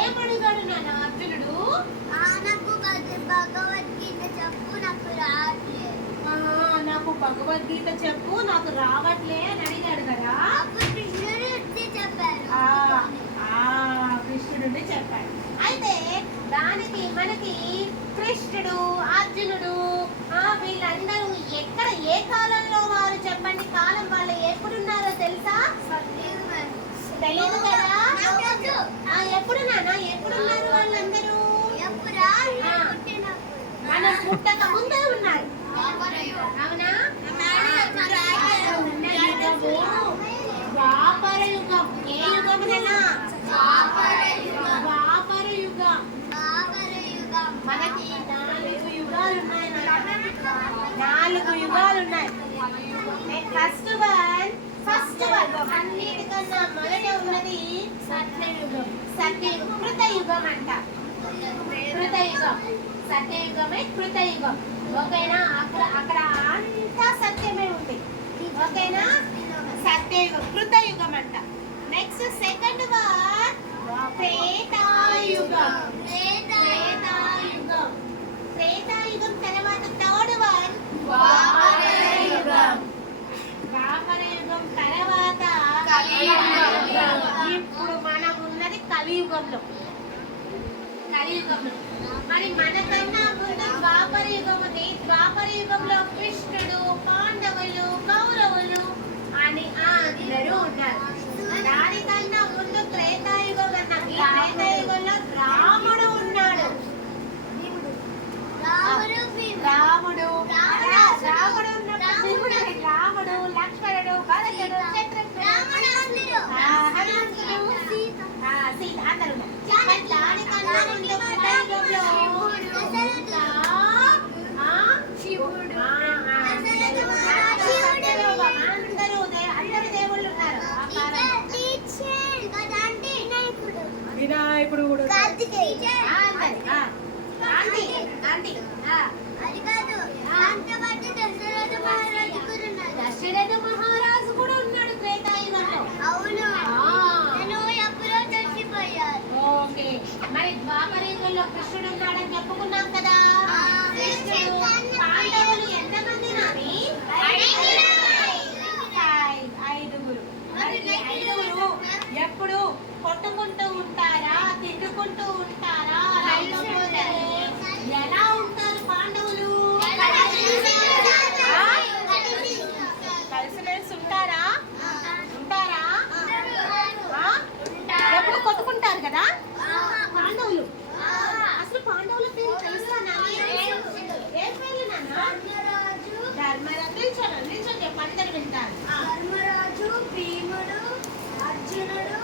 ఏమడిగాడు నాన్న అర్జునుడు? నాకు భగవద్గీత చెప్పు, నాకు రావట్లే. నాకు భగవద్గీత చెప్పు, నాకు రావట్లే అని అడిగాడు కదా. అప్పుడు కృష్ణుడు చెప్పారు. కృష్ణుడు చెప్పాడు. అయితే దానికి మనకి కృష్ణుడు, అర్జునుడు వీళ్ళందరూ ఎక్కడ ఏ కాలంలో వారు చెప్పండి, కాలం వాళ్ళు ఎప్పుడున్నారో తెలుసా? తెలియదు కదా. ఎప్పుడు నాన్న ఎప్పుడున్నారు వాళ్ళందరూ? మనం పుట్టక ముందే ఉన్నారు. అవునా? ద్వాపర యుగం. ఏ యుగం నాన్న? ద్వాపర యుగం. మనకి 4 యుగాలు ఉన్నాయి. 4 యుగాలు ఉన్నాయి. ఫస్ట్ వన్ అన్నిటికన్నా మొదట ఉన్నది సత్యయుగం. కృతయుగం అంట. కృతయుగం, సత్యయుగమే కృతయుగం. ఓకేనా? అక్కడ అంతా సత్యమే ఉంది. ఓకేనా? సత్యయుగం, కృతయుగం అంట. Next second one Treta Yuga. Treta Yuga తర్వాత థర్డ్ వన్ ద్వాపరయుగం. ద్వాపరయుగం తర్వాత ఇప్పుడు మనం ఉన్నది కలియుగంలో. మరి మనకన్నా ముందు ద్వాపరయుగం ఉంది. ద్వాపరయుగంలో కృష్ణుడు, పాండవులు, కౌరవులు అని అందరూ ఉన్నారు. దానికన్నా ముందు త్రేతాయుగం అన్నాం. ఈ త్రేతాయుగంలో రాముడు ఉన్నాడు. రాముడు, లక్ష్మణుడు, భరతుడు, శత్రుఘ్నుడు, హనుమంతుడు, సీత అందరూ ఉన్నారు. దానికన్నా ముందు త్రేతాయుగంలో అందరూ దేవుళ్ళు ఉన్నారు. వినాయకుడు కూడా. దశరథ మహారాజు కూడా ఉన్నాడు త్రేతాయుగంలో. అవును, ఎప్పుడో చచ్చిపోయారు. ఓకే, మరి ద్వాపరయుగంలో కృష్ణుడు ఉన్నాడని చెప్పుకున్నాం కదా. పాండవులు ఎంతమంది నాని? 5గురు. మరి ఈ 5గురు ఎప్పుడు కొట్టుకుంటూ ఉంటారా, తిట్టుకుంటూ ఉంటారా, లేకపోతే ఎలా ఉంటారు పాండవులు? కలిసిమెలిసి ఉంటారా? ఎప్పుడు కొట్టుకుంటారు కదా పాండవులు. అసలు పాండవుల పేరు తెలుసా? ఏం పేరు నాన్న? ధర్మరాజు. నిల్చోండి, పండితులు వింటారు. ధర్మరాజు, భీముడు, అర్జునుడు,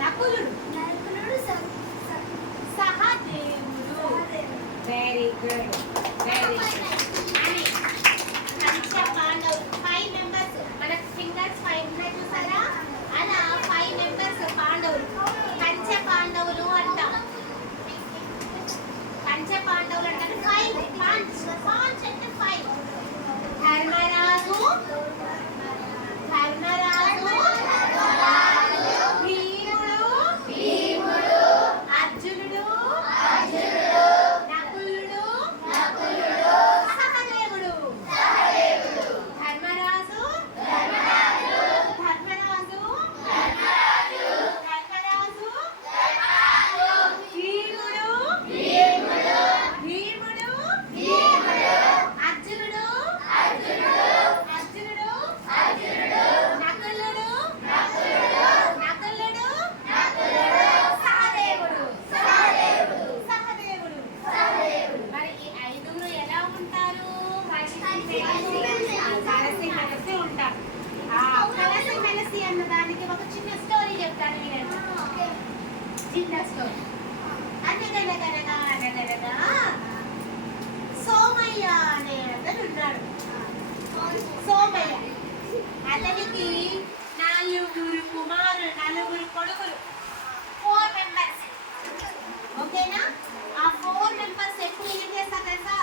నకులుడు, సహదేవుడు. Very good. పంచ పాండవులు 5 మెంబర్స్. మన ఫింగర్స్ 5 ఉన్నాయి చూసారా? అలా 5 మెంబర్స్ పాండవులు. పంచ పాండవులు అంటాం. పంచ పాండవులు అంటే 5. పాంచ్ అంటే 5. ధర్మరాజు, భీముడు, అర్జునుడు, నకులుడు, సహదేవుడు. ధర్మరాజు, భీముడు, అర్జునుడు, సహదేవుడు. మరి ఈ 5గురు ఎలా ఉంటారు? కలిసి ఉంటారు. కలిసి అన్న దానికి ఒక చిన్న స్టోరీ చెప్తాను వినండి. చిన్న స్టోరీ. అనగనగా సోమయ్య అనే అతను ఉన్నాడు. సోమయ్య అతనికి 4 కొడుకులు, 4 మెంబర్స్. ఓకేనా? ఆ 4 మెంబర్స్ ఎప్పుడు ఏం చేస్తారు తెలుసా?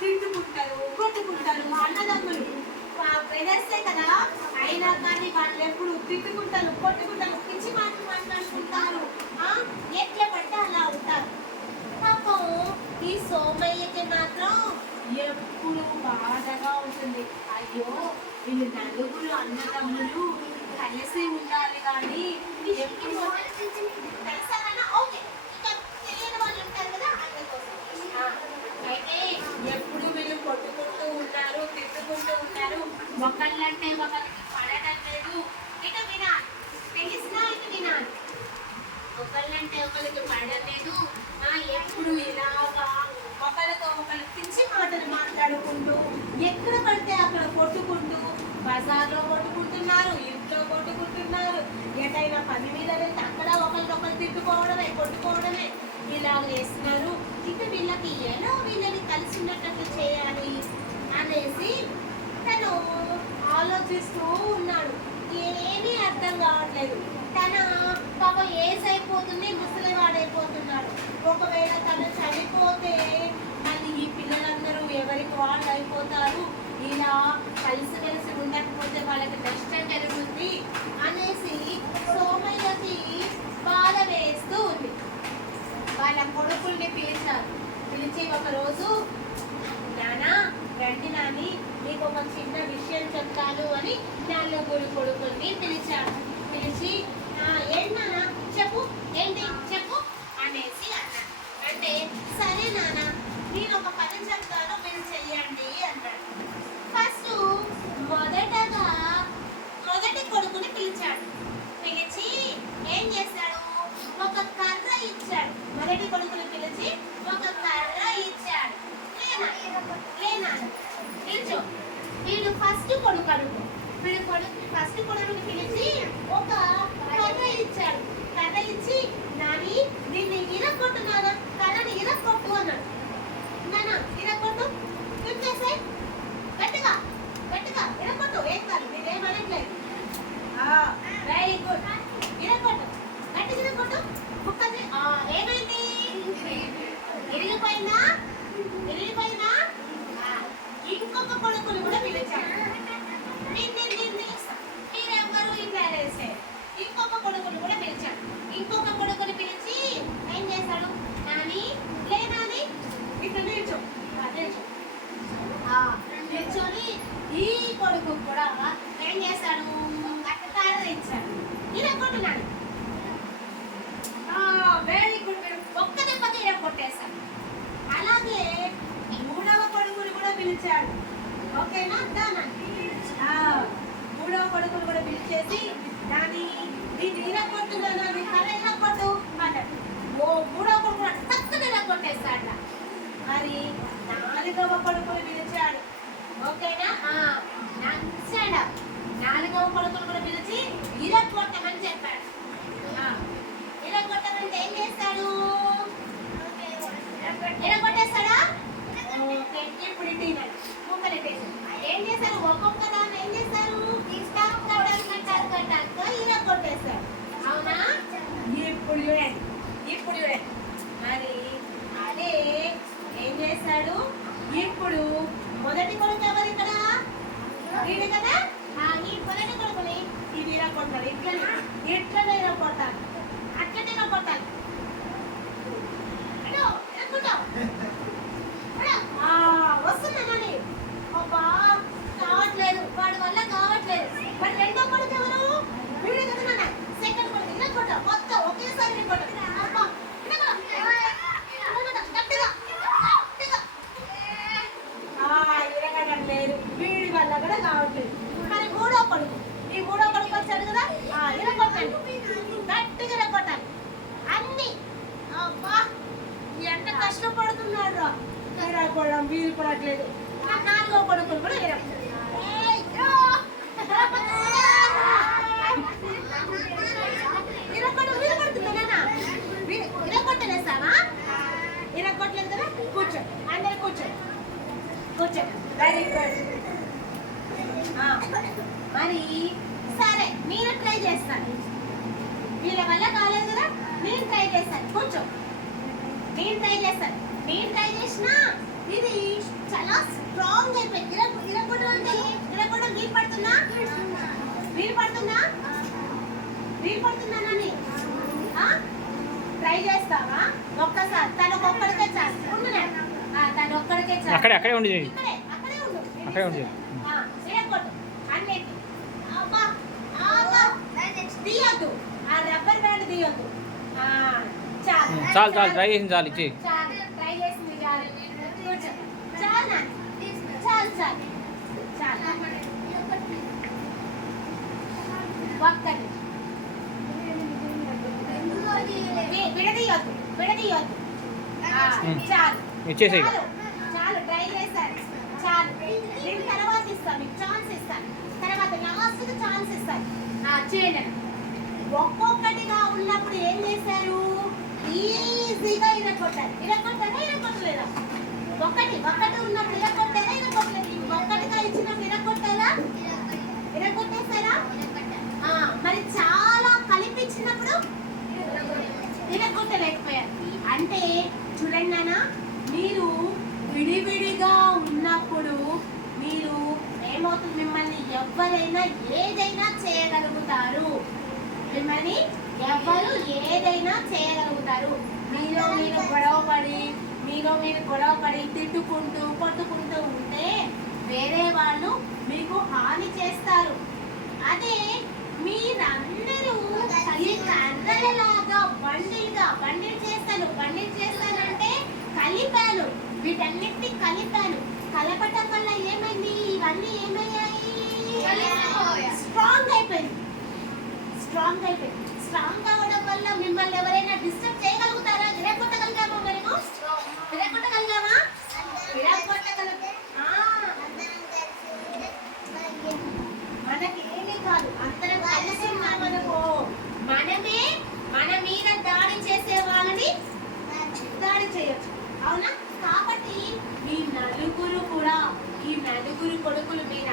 తిట్టుకుంటారు, కొట్టుకుంటారు. అన్నదమ్ములు బ్రదర్సే కదా, అయినా కానీ వాళ్ళు ఎప్పుడు తిట్టుకుంటారు. తిట్టుకుంటారు, కొట్టుకుంటారు, పిచ్చి మాటలు మాట్లాడుకుంటారు, ఎట్లా పడితే అలా ఉంటారు. పాపం ఈ సోమయ్యకి మాత్రం ఎప్పుడు బాధగా ఉంటుంది. అయ్యో వీళ్ళు నలుగురు అన్నదమ్ములు కలిసి ఉండాలి కానీ ఎప్పుడు తెలుసా నాన్న? ఓకే, ఇంకా తెలియని వాళ్ళు ఉంటారు కదా అందుకోసం. అయితే ఎప్పుడు వీళ్ళు కొట్టుకుంటూ ఉన్నారు, తిట్టుకుంటూ ఉన్నారు, ఒకళ్ళంటే ఒకరికి పడడం లేదు. ఇక వినాలి, తెలిసినా ఇక వినాలి, ఒకళ్ళంటే ఒకరికి పడలేదు. ఎప్పుడు ఇలాగా ఒకరితో ఒకరు పిచ్చి మాటలు మాట్లాడుకుంటూ ఎక్కడ పడితే అక్కడ కొట్టుకుంటూ, బజార్లో కొట్టుకుంటున్నారు, ఇంట్లో కొట్టుకుంటున్నారు, ఎటైనా పని మీద వెళ్తే అక్కడ ఒకరికొకరు తిట్టుకోవడమే, కొట్టుకోవడమే ఇలా చేస్తున్నారు. ఇక వీళ్ళకి ఎలా వీళ్ళని కలిసి ఉన్నట్టు చేయాలి అనేసి తను ఆలోచిస్తూ ఉన్నాడు. ఏమీ అర్థం కావట్లేదు. తన పాప ఏజ్ అయిపోతుంది, ముసలివాడైపోతున్నాడు. ఒకవేళ తను చనిపోతే మళ్ళీ ఈ పిల్లలందరూ ఎవరికి వాళ్ళు అయిపోతారు, ఇలా కలిసిమెలిసి ఉండకపోతే వాళ్ళకి నష్టం జరుగుతుంది అనేసి సోమయ్యకి బాధ వేస్తూ ఉంది. వాళ్ళ కొడుకుల్ని పిలిచి ఒకరోజు, నానా రండి నాని, మీకు ఒక చిన్న విషయం చెప్తాను అని నలుగురు కొడుకుల్ని పిలిచాడు. పిలిచి ఏంటి నాన్న చెప్పు, ఏంటి చెప్పు అనేసి అన్నాడు. అంటే సరే నాన్న, నేను ఒక పని చెప్తాను, మీరు చెయ్యండి అన్నాడు. ఫస్ట్ మొదటి కొడుకుని పిలిచాడు. పిలిచి ఏం చేశాడు, ఒక కర్ర ఇచ్చాడు. మొదటి కొడుకుని పిలిచి ఒక కర్ర ఇచ్చాడు. లేనా నిల్చో, వీడు ఫస్ట్ కొడుకు అడుగు. ఫస్ట్ కొడుకుని పిలిచి ఒక కర్ర ఇచ్చాడు. కర్ర ఇచ్చి, నాని దీన్ని ఇరగొట్టు నాన్న, కర్రని ఇరగొట్టు అన్నాడు. నాన్న ఇరగొట్టు, ఇచ్చేసాయి, గట్టిగా గట్టిగా ఇరగొట్టు, ఏం కాదు, నేనేమనట్లేదు. వెరీ గుడ్, ఇరగొట్టు, గట్టిగా ఇరగొట్టు. ముక్కది ఏమైంది, ఇరిగిపోయిందా? ఇరిగిపోయిందా? ఇంకొక కొడుకులు కూడా పిలిచాడు. మీరెవ్వరు ఇట్లా వేసారు. ఇంకొక కొడుకుని కూడా పిలిచాడు. ఇంకొక కొడుకుని పిలిచి ఏం చేశాడు, నాని లేనాని ఇట్లా నిల్చో, నిల్చొని ఈ కొడుకు కూడా ఏం చేశాడు, కర్ర ఇచ్చాడు. ఇరగొట్టున్నాడు. వెరీ గుడ్, మీరు ఒక్క దెబ్బకి ఇరగొట్టేశాడు. అలాగే మూడవ కొడుకుని కూడా పిలిచాడు. ఓకేనా? మూడవ కొడుకుని కూడా పిలిచేసి, దాన్ని దీన్ని ఇరగొట్టున్నాను, కర్ర ఇరగొట్టు అన్నాడు. మూడవ కొడుకు కూడా తక్కువ ఇరగొట్టేస్తాడు. మరి నాలుగవ కొడుకుని పిలిచాడు. ఓకేనా? నాలుగవ కొడుకుని కూడా పిలిచి ఇరగొట్టమని చెప్పాడు. ఇరగొట్టమంటే ఏం చేస్తాడు, ఇరగొట్టేస్తాడా? ఇప్పుడు ఏం చేశారు, ఒక్కొక్క దాన్ని ఏం చేశారు, ఇరగొట్టేస్తారు. అవునా? ఇప్పుడు చూడండి, మరి అదే ఏం చేశాడు. ఇప్పుడు మొదటి కొడుకు ఎవరు ఇక్కడ, వీడు కదా. ఈ మొదటి కొడుకుని ఇది ఇరగొట్టాలి. ఇట్లనే ఇరగొట్టాలి, అట్లనే ఇరగొట్టాలి. వస్తున్నానని కావట్లేదు, వాడి వల్ల కావట్లేదు. మరి రెండో కొడుకు ఎవరు, వీడు కదా నాన్న. సెకండ్ కొడుకు ఇరగొట్ట, మొత్తం ఒకేసారి ఇరగొట్ట. ఇరగడం లేదు, వీడి వల్ల కూడా కావట్లేదు. మరి మూడో కొడుకు, ఈ మూడో కొడుకు వచ్చాడు కదా, ఇరగొట్టండి, గట్టిగా ఇరగొట్టాలి అన్ని. అబ్బా ఎంత కష్టపడుతున్నాడు, ఇరగొట్టడం వీలు పడట్లేదు. నాలుగో కొడుకులు కూడా ఇరగొట్టాలి. ఇరగొట్టలేసావా? ఇరగొట్టలేదు కదా, కూర్చో, అందరు కూర్చో. Very good. మరి సరే, మీరు ట్రై చేస్తాను. వీళ్ళ వల్ల కాలేదు కదా, నేను ట్రై చేస్తాను. కూర్చో, నేను ట్రై చేస్తాను. నేను ట్రై చేసినా ఇది చాలా స్ట్రాంగ్ అయిపోయింది. ఇరగొట్టడం అంటే ఇరగొట్టడం వీలు పడుతుందా? నేను కొడుతున్నానని ట్రై చేస్తావా? ఒక్కసారి తను ఒక్కడికే చాలు. తను ఒక్కడికే చాలు. అక్కడే ఉండి అక్కడే ఉండు. అక్కడే ఉండి కొట్టు అన్నిటి. తీయొద్దు, ఆ రబ్బర్ బ్యాండ్ తీయొద్దు. చాలు ట్రై చేసింది చాలు ఇచ్చి చాలు, ట్రై చేసింది చాలు. కూర్చో. చాలు నాన్న. చాలు చాలు చాలు. ఒక్కటి విడదీయొద్దు. చాలు ఇచ్చేసేయ్. చాలు ట్రై చేశారు. చాలు, నేను తర్వాత ఇస్తాను, మీకు ఛాన్స్ ఇస్తాను. తర్వాత లాస్ట్ ఛాన్స్ ఇస్తాను. చేయండి. ఒక్కొక్కటిగా ఉన్నప్పుడు ఏం చేశారు? ఈజీగా ఇరగొట్టారు. ఇరగొట్టలేదా? ఒక్కటి ఉన్నప్పుడు ఇరగొట్టారా? ఇరగొట్టలేదు. ఒక్కటిగా ఇచ్చినప్పుడు ఇరగొట్టారా? ఇరగొట్టేశారా? మరి చాలా కలిపించినప్పుడు ఇరగొట్టలేకపోయారు. అంటే చూడండి నాన్న, మీరు విడివిడిగా ఉన్నప్పుడు మీరు ఏమవుతుంది? మిమ్మల్ని ఎవరైనా ఏదైనా చేయగలుగుతారు. మిమ్మల్ని ఎవరు ఏదైనా చేయగలుగుతారు. మీరు గొడవపడి తిట్టుకుంటూ కొట్టుకుంటూ ఉంటే వేరే వాళ్ళు మీకు హాని చేస్తారు. అదే మీరందరూ ఈ కర్రలలాగా బండిల్ చేస్తానంటే కలిపాను, వీటన్నిటిని కలిపాను. కలపటం వల్ల ఏమైంది? ఇవన్నీ ఏమయ్యాయి? స్ట్రాంగ్ అయిపోయింది. స్ట్రాంగ్ అవ్వడం వల్ల మిమ్మల్ని ఎవరైనా డిస్టర్బ్ చేయగలుగుతారా? విరగొట్టగలిగామా? మనము విరగొట్టగలిగామా? మనకి ఏమీ కాదు. అందరం కలిసి ఉన్నామనుకో, మన మీద దాడి చేసే వాళ్ళని దాడి చేయొచ్చు. అవునా? కాబట్టి మీ నలుగురు కొడుకులు, మీరు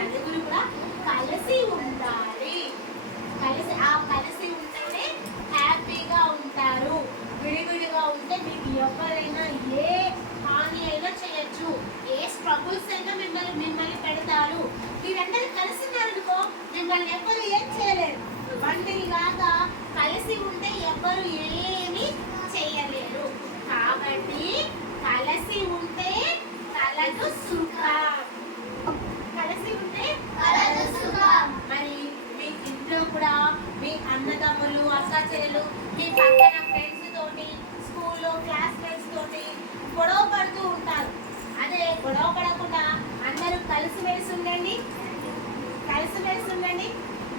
నలుగురు కూడా కలిసి ఉండాలి. కలిసి ఉంటేనే హ్యాపీగా ఉంటారు. విడివిడిగా ఉంటే మీకు ఎవరైనా ఏ హాని అయినా చేయొచ్చు, ఏ స్ట్రగుల్స్ అయినా మిమ్మల్ని పెడతారు. మీరందరూ కలిసి ఉన్నారనుకో, మిమ్మల్ని ఎవరు ఏం చేయలేరు. బండిలాగా కలిసి ఉంటే ఎవరు ఏమీ చేయలేరు. కాబట్టి కలిసి ఉంటే కలదు సుఖం. మరి మీ ఇంట్లో కూడా మీ అన్నదమ్ములు, అక్క చెల్లెలు, మీ పక్కన ఫ్రెండ్స్ తోటి, స్కూల్లో క్లాస్మేట్స్ తోటి గొడవ పడుతూ ఉంటారు. అదే గొడవ పడకుండా అందరూ కలిసిమెలిసి ఉండండి.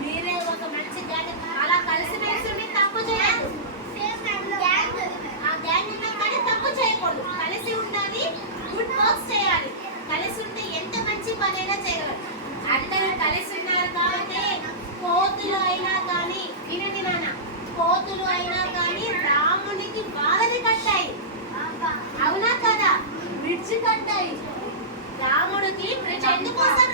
మీరే ఒక మంచి గ్యాంగ్. అలా కలిసిమెలిసి ఉండి తప్పు చేయదు. ఆ గ్యాంగ్ ఉన్నా కానీ తప్పు చేయకూడదు. కలిసి ఉండాలి, గుడ్ వర్క్స్ చేయాలి. కలిసి ఉంటే ఎంత మంచి పనైనా చేయగలరు. అందరూ కలిసి ఉన్నారు కాబట్టి కోతులు అయినా కానీ, వినండి నాన్న, కోతులు అయినా కానీ రామునికి బాధని కట్టాయి. అవునా కదా? బ్రిడ్జ్ కట్టాయి. రాముడికి బ్రిడ్జ్ ఎందుకోసం?